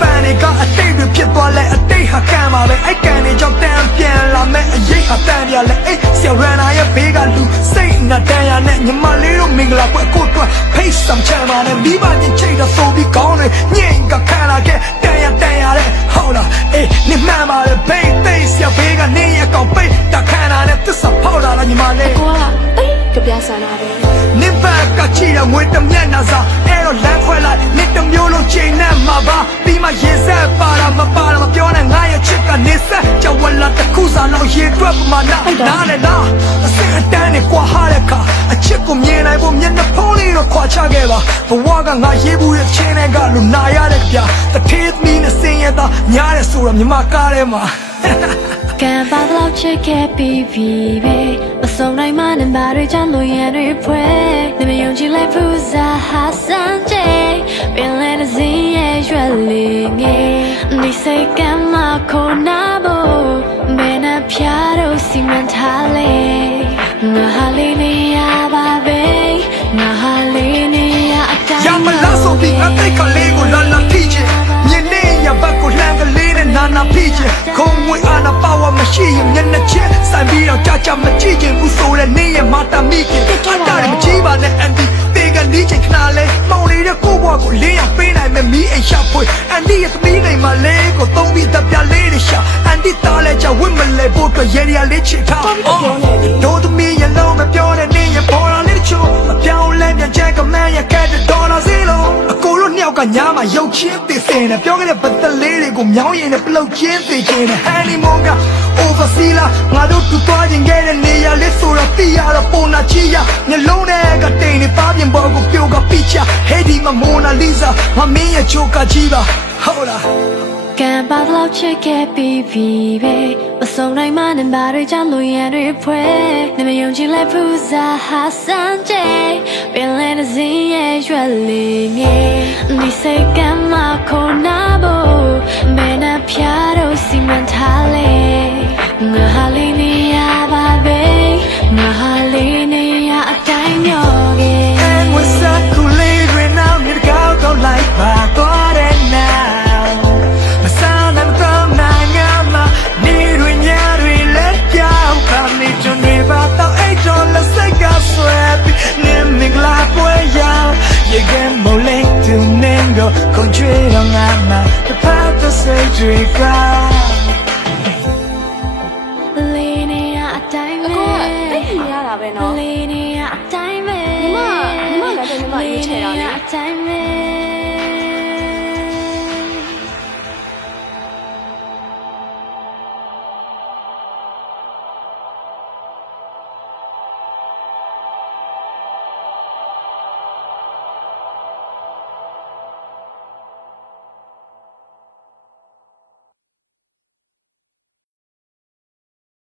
ပန်တွေကအတိတ်တွေဖြစ်သွားလဲအတိတ်ဟာကံပါပဲအဲ့ကံတွေကြောင့်တန်ပြန်လာမဲ့အရေးဟာတန်ပြလဲအဲ့ဆရာရန်နာရဲ့ဘေးကလူစိတ်နဲ့တန်ရနဲ့ညီမလေးတို့မင်္ဂလာပွဲကိုတော့ဖိတ်ဆမ်ချမ်းပါနဲ့မိဘချင်းချိတ်တော့ဆိုပြီးကောင်းတယ်ညင်ကခံလာခဲ့တန်ရတန်ရတဲ့ဟုတ်လားအေးနေမှန်ပါလေဘေးသိဆရာဘေးကနေရကောင်ပိတ်တခံလာတဲ့သစ္စာဖောက်လာလားညီမလေးကိုကတိတ်ကြပြဆန္ဒပဲနိဗ္ဗာန်ကချီရငွေတမျက်နှာစာအဲ့တော့လမ်းခွဲလိုက်နှစ်တစ် မျိုးလုံးချိန်နဲ့မှာပါပြီးမှရင်ဆက်ပါတာမပါတာမပြောနဲ့ငါရဲ့ချစ်ကနေဆက်ကြဝလာတစ်ခုစာလောက်ရေတွက်ပမာဏနားလေလားအစင်အတန်းနဲ့ကွာဟာတဲ့ခါအချစ်ကိုမြင်နိုင်ဖို့မျက်နှာဖုံးလေးတော့ခွာချခဲ့ပါဘဝကငါရေးဘူးရဲ့ချင်းနဲ့ကလူနာရတဲ့ကြတထေးသမီးနဲ့စင်ရတာညားတဲ့ဆိုတော့မြမကားထဲမှာ ကံပါတော့ချစ်ခဲ့ပြီးပြီပဲမဆုံးနိုင်မှနဲ့ဘာတွေကြောင့်လို့ရန်တွေဖွဲနေမယုံကြည်လိုက်ဘူးစားဟာစမ်းကြပင်လဲတဲ့စင်းရဲ့ရွက်လေးငယ်ဒီစိတ်ကမှခိုးနာဖို့မင်းနဲ့ဖျားတော့စီမံထားလေငါဟာလေးနေရပါပဲငါဟာလေးနေရအတိုင်းရမလားဆိုပြီးအတိတ်က ချင်ခုံငွေအာနာပါဝါမရှိရင်မျက်နှာချက်ဆိုင်ပြီးတော့ကြာကြာမကြည့်ချင်ဘူးဆိုတဲ့နေရမာတာမိခင်အတားရမကြည့်ပါနဲ့အန်ဒီတေကန်ဒီချိန်ခဏလေးမောင်လေးတဲ့ကိုဘွားကိုလင်းအောင်ပေးနိုင်မယ်မီးအိမ်ရှာဖွေအန်ဒီရဲ့သမီးနိုင်မလေးကိုသုံးပြီးတပ်ပြလေးတွေရှာအန်ဒီတားလဲချဝင့်မလဲဖို့အတွက်ရေရီယာလေးချစ်ထား ကိုတို့နှစ်ယောက်ကညာမှာရုပ်ချင်းသိစင်တယ်ပြောခဲ့တဲ့ပတ်သက်လေးတွေကိုမြောင်းရင်နဲ့ပလုတ်ချင်းသိချင်းတယ်ဟန်နီမွန်က oversee လာငါတို့တူသွားခြင်းခဲ့တဲ့နေရာလေးဆိုတော့သိရတော့ပုံနာချီရမျက်လုံးနဲ့ကတိန်နေပါပြင်ပေါ်ကိုပြုတ်ကပိချဟေဒီမမိုနာလီဇာမမင်းရဲ့ချိုကကြီးပါဟုတ်လား ကံပါတော့ချစ်ခဲ့ပြီးပြီပဲမဆုံးနိုင်မှနဲ့ဘာတွေကြောင့်လို့ရန်တွေဖွဲနေမယုံကြည်လိုက်ဘူးစားဟာစမ်းကြပင်လဲတဲ့စင်းရဲ့ရွက်လေးငယ်ဒီစိတ်ကမှခိုးနာဖို့မင်းနဲ့ဖျားတော့စီမံထားလေငါဟာလေးနေ ပဲအကိုကတိတ်မြင်ရတာပဲနော်လေးနေရအတိုင်းပဲညီမညီမလည်းပဲညီမရွေးချယ်တာလေအတိုင်းပဲ